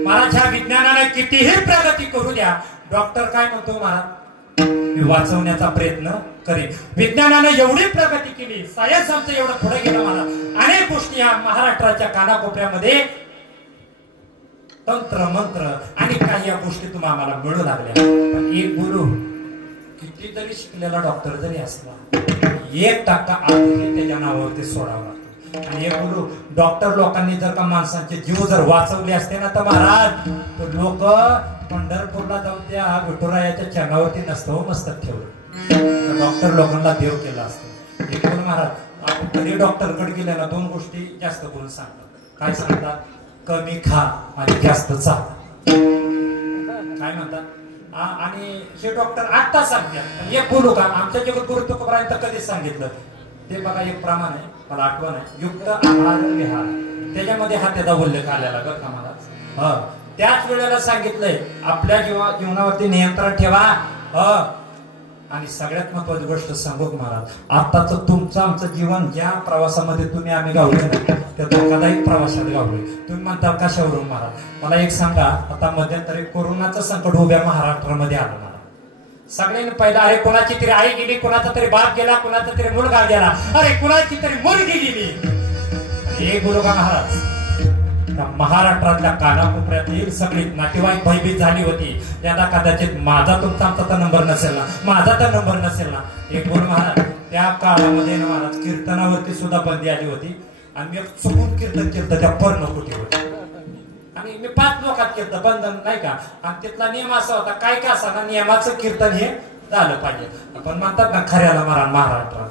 महाराज ह्या विज्ञानाने कितीही प्रगती करू द्या, डॉक्टर काय म्हणतो महाराज? मी वाचवण्याचा प्रयत्न करेन. विज्ञानाने एवढी प्रगती केली, सायन्स आमचं एवढं पुढे गेलं महाराज. अनेक गोष्टी या महाराष्ट्राच्या कानाकोपऱ्यामध्ये तंत्र मंत्र आणि काही या गोष्टी तुम्हाला आम्हाला मिळू लागल्या. पण एक गुरु किती जरी शिकलेला डॉक्टर जरी असला, 1% आधी त्याच्या नावावरती सोडावं लागतं. आणि एक गुरु डॉक्टर लोकांनी जर का माणसांचे जीव जर वाचवले असते ना तर महाराज, तर लोक पंढरपूरला जाऊन त्या विठुरायाच्या चरणावरती नसतं मस्तक ठेवलं. डॉक्टर लोकांना देव केला असतं. एक गुरु महाराज आपण कधी डॉक्टरकडे गेल्याला 2 गोष्टी जास्त करून सांगतात. काय सांगतात? कमी खा आणि जास्त चाल. काय म्हणतात? आणि हे डॉक्टर आता सांगतात. एक बोलू का? आमच्या जगद्गुरु तुकोबारायांनी तर कधीच सांगितलं ते बघा, एक प्रमाण आहे, मला आठवण आहे, युक्त आहार विहार, त्याच्यामध्ये हा त्याचा उल्लेख आलेला बरं का महाराज. त्याच वेळेला सांगितलंय आपल्या जीवनावरती नियंत्रण ठेवा. आणि सगळ्यात महत्वाची गोष्ट सांगू महाराज, आताच तुमचं आमचं जीवन ज्या प्रवासामध्ये तुम्ही आम्ही गावले ना त्या धोकादायक प्रवासात गावलोय. तुम्ही म्हणता कशावरून महाराज? मला एक सांगा, आता मध्यंतरी कोरोनाचं संकट उभ्या महाराष्ट्रामध्ये आलं महाराज. सगळ्यांनी पहिला अरे कोणाची तरी आई गेली, कोणाचा तरी बाप गेला, कोणाचा तरी मुलगा गेला, अरे कोणाची तरी मुलगी गेली. हे गुरु का महाराज महाराष्ट्रातल्या कानाकोपऱ्यातील सगळी नातेवाईक भयभीत झाली होती. त्याला कदाचित माझा तुमचा आमचा तर नंबर नसेल ना, माझा तर नंबर नसेल ना. एक गुरु महाराज त्या काळामध्ये ना महाराज कीर्तनावरती सुद्धा बंदी आली होती. आणि मी चुकून कीर्तन केलं त्या पर्णकुटीवर, आणि मी 5 लोकात केलं बंधन नाही का. आणि तिथला नियम असा होता, काय का असा ना, नियमाचं कीर्तन हे झालं पाहिजे. आपण म्हणतात ना खऱ्याला महाराष्ट्रात